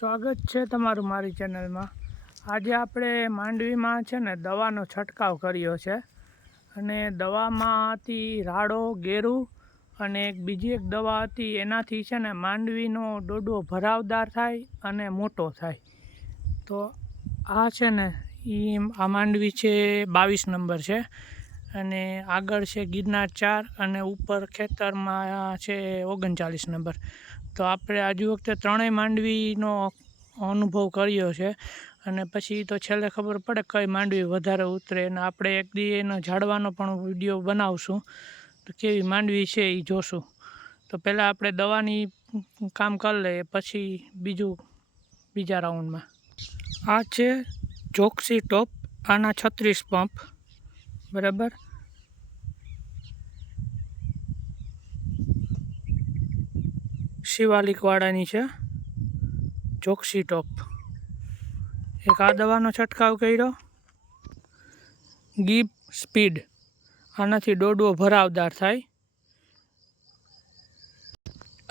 સ્વાગત છે તમારું મારી ચેનલમાં. આજે આપણે માંડવીમાં છે ને દવાનો છંટકાવ કર્યો છે. અને દવામાં હતી રાડો, ગેરું અને એક બીજી એક દવા હતી, એનાથી છે ને માંડવીનો ડોડો ભરાવદાર થાય અને મોટો થાય. તો આ છે ને એ આ માંડવી છે બાવીસ નંબર છે. અને આગળ છે ગિરનાર ચાર અને ઉપર ખેતરમાં છે ઓગણચાલીસ નંબર. તો આપણે આજુ વખતે ત્રણેય માંડવીનો અનુભવ કર્યો છે અને પછી તો છેલ્લે ખબર પડે કઈ માંડવી વધારે ઉતરે અને આપણે એક દી એનો ઝાડવાનો પણ વીડિયો બનાવશું. તો કેવી માંડવી છે એ જોશું. તો પહેલાં આપણે દવાની કામ કરી લઈએ, પછી બીજું બીજા રાઉન્ડમાં. આ છે જોક્સી ટોપ, આના છત્રીસ પંપ. બરાબર? શિવાલિકવાળાની છે. ચોકસી ટોપ. એક આ દવાનો છંટકાવ કર્યો. ગીપ સ્પીડ. આનાથી ડોડવો ભરાવદાર થાય.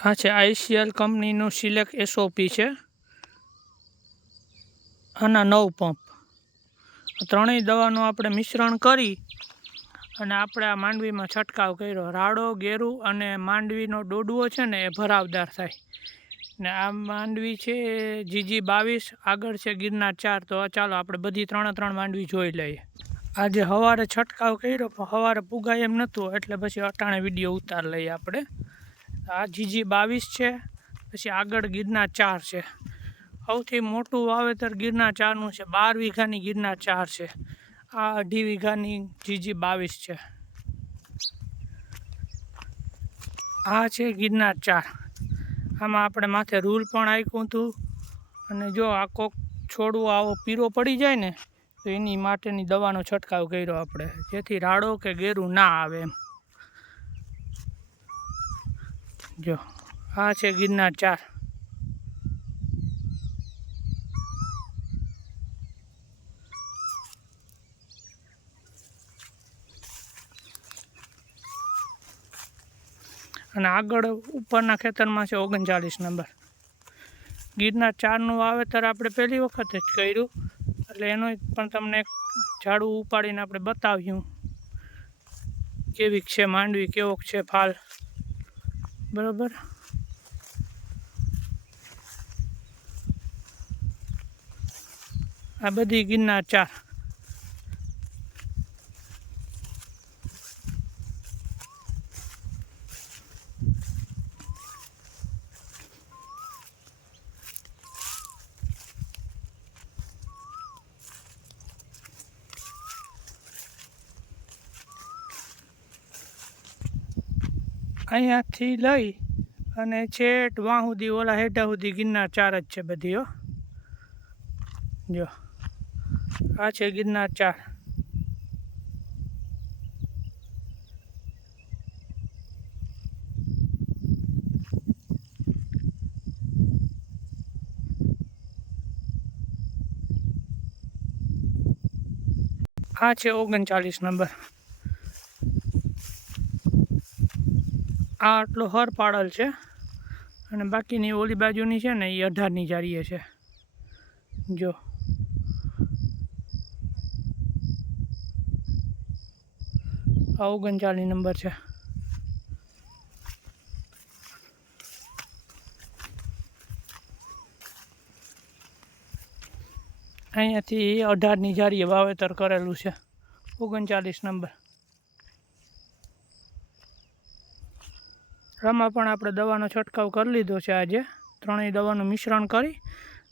આ છે આઈસીએલ કંપનીનું સિલેક્ટ એસઓપી છે. આના નવ પંપ. ત્રણેય દવાનું આપણે મિશ્રણ કરી અને આપણે આ માંડવીમાં છંટકાવ કર્યો. રાડો, ગેરું અને માંડવીનો ડોડવો છે ને, એ ભરાવદાર થાય. ને આ માંડવી છે જીજી બાવીસ, આગળ છે ગિરનાર ચાર. તો ચાલો આપણે બધી ત્રણે ત્રણ માંડવી જોઈ લઈએ. આજે સવારે છંટકાવ કર્યો, પણ સવારે પુગાય એમ નહોતું, એટલે પછી અટાણે વીડિયો ઉતાર લઈએ આપણે. આ જીજી બાવીસ છે, પછી આગળ ગિરનાર ચાર છે. સૌથી મોટું વાવેતર ગિરનાર ચારનું છે, બાર વીઘાની ગિરનાર ચાર છે. આ અઢી વીઘાની જીજી બાવીસ છે. આ છે ગિરનાર ચાર. આમાં આપણે માથે રૂલ પણ આપ્યું હતું. અને જો આ કોક છોડવો આવો પીરો પડી જાય ને, તો એની માટેની દવાનો છંટકાવ કર્યો આપણે. જેથી રાડો કે ગેરું ના આવે એમ. જો, આ છે ગિરનાર ચાર. અને આગળ ઉપરના ખેતરમાં છે ઓગણચાલીસ નંબર. ગીરના ચારનું વાવેતર આપણે પહેલી વખત જ કર્યું. એટલે એનું પણ તમને ઝાડું ઉપાડીને આપણે બતાવ્યું. કેવી છે માંડવી કેવોક છે ફાલ. બરાબર? આ બધી ગિરનાર ચાર. અહીંયાથી લઈ અને છેટ વાં સુધી ઓલા હેઠા સુધી ગિરનાર ચાર જ છે બધી, હો. જો, આ છે ગિરનાર ચાર. આ છે ઓગણચાલીસ નંબર. આ આટલો હર પાડલ છે. અને બાકીની ઓલી બાજુની છે ને એ અઢારની જારીએ છે. જો. આ ઓગણચાલીસ નંબર છે. અહીંયાથી અઢારની જારીએ વાવેતર કરેલું છે. ઓગણચાલીસ નંબર. આમાં પણ આપણે દવાનો છંટકાવ કરી લીધો છે આજે. ત્રણેય દવાનું મિશ્રણ કરી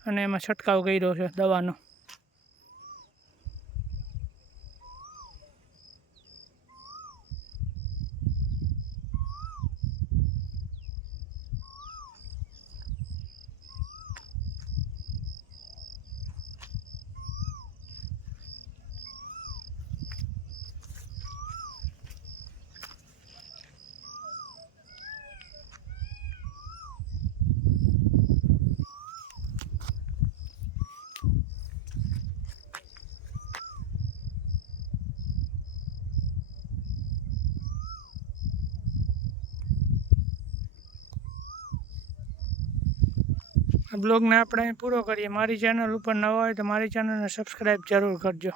અને એમાં છંટકાવ કર્યો છે દવાનો. બ્લોગને આપણે પૂરો કરીએ. મારી ચેનલ ઉપર નવા હોય તો મારી ચેનલને સબસ્ક્રાઈબ જરૂર કરજો.